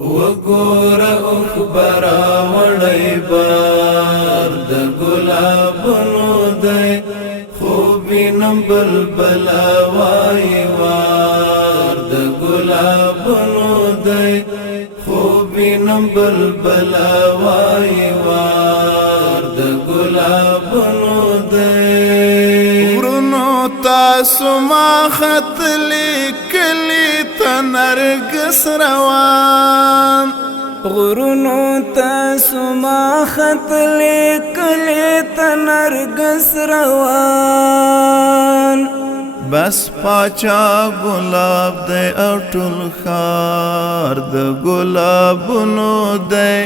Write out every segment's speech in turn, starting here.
وګوره اخبارا وړی بار د ګلابونو دی خوبینم بلبلا وای وار د ګلابونو دی خوبینم بلبلا وای وار د ګلابونو دی ورونو تاسو ما خط لیکلی ته نرګس روان غرونو تاسو ما خط لیکلی ته نرګس روان بس پاچا گلاب دی او ټول ښار د ګلابونو دی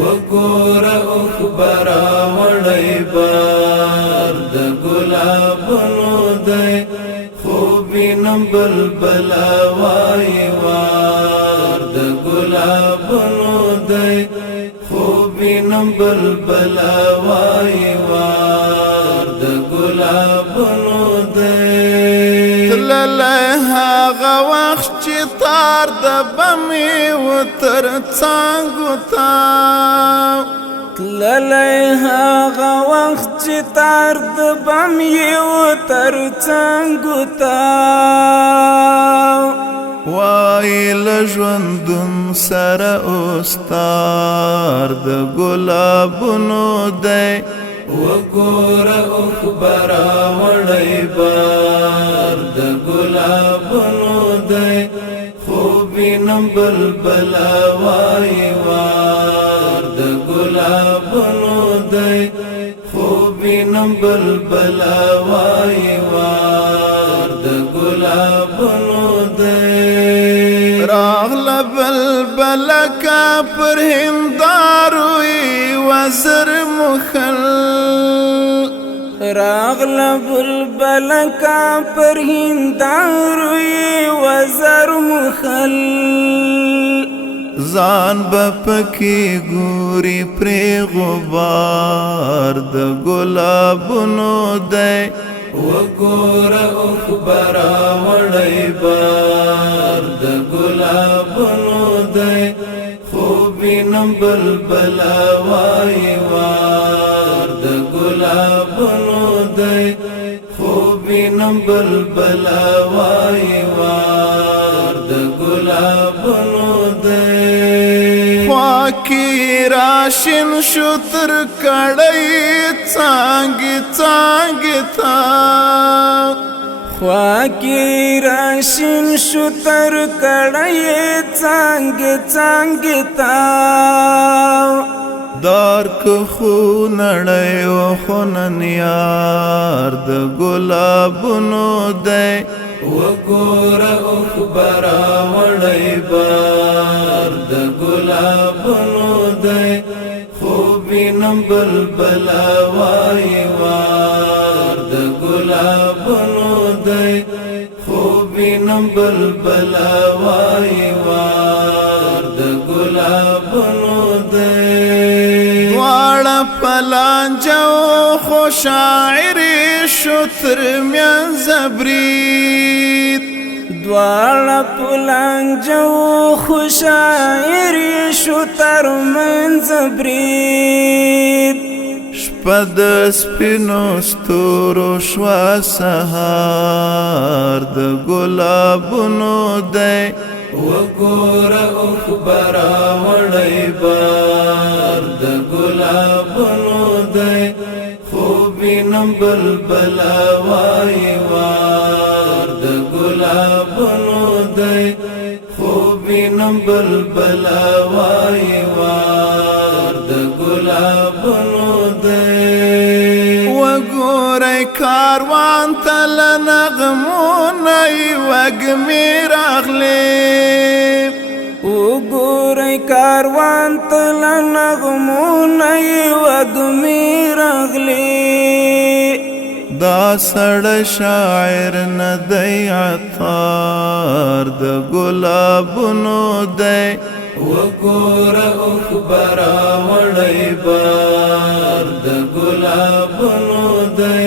وګوره اخبارا وړی بار د ګلابونو دی خوبینم بلبلا وای وار د ګلابونو دی خوبینم بلبلا وای وار د ګلابونو دی تللی هغه وخت چې تار د بمې و تر څانګو ته تللی هغه وخت چې تار د بم یې و تر څانګو ته وای له ژوندون سره اوس تار د ګلابونو دی وګوره اخبارا وړی بار د ګلابونو دی خوبینم بلبلا وای وار د ګلابونو دی خوبینم بلبلا وای وار د ګلابونو دی راغله بلبله کا پر هنداروی وزر مخل راغله بلبله کا پر هنداروی وزر مخل ځان به پکې ګوري پرې غبار د ګلابونو دی وګوره اخبارا وړی بار د ګلابونو دی خوبینم بلبلا وای وار د ګلابونو دی خوبینم بلبلا وای وار د ګلابونو دی خواکی راشن شو تر کړی څانګې څانګې تا خواکی راشن شو تر کړی څانګې څانګې تا دار که خو نړۍ و خو نن یار د ګلابونو دی وګوره اخبارا وړی بار د ګلابونو دی خوبینم بلبلا وای وار د ګلابونو دی خوبینم بلبلا وای وار د ګلابونو دی واړه پلانجو خو شاعري شو تر منځ برید دواړه پلانجو خو شاعري شو تر منځ برید شپه د سپینو ستورو شوه سهار د ګلابونو دی وګوره اخبارا وړی بار د ګلابونو دی خوبینم بلبلا وای وار د ګلابونو دی خوبینم بلبلا وای وار د ګلابونو دی وګوره کاروان ته له نغمونه وږمې راغلې وګورئ کاروان ته له نغمونه وږمې راغلې دا سړی شاعر نه دی عطار د ګلابونو دی وګوره اخبارا وړی بار د ګلابونو دی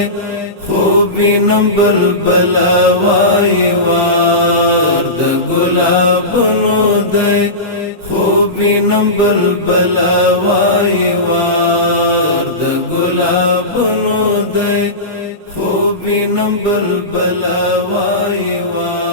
خوبینم بلبلا وای وار د ګلابونو دی وینم بلبلا وای وار د ګلابونو دی خوب وینم بلبلا وای وار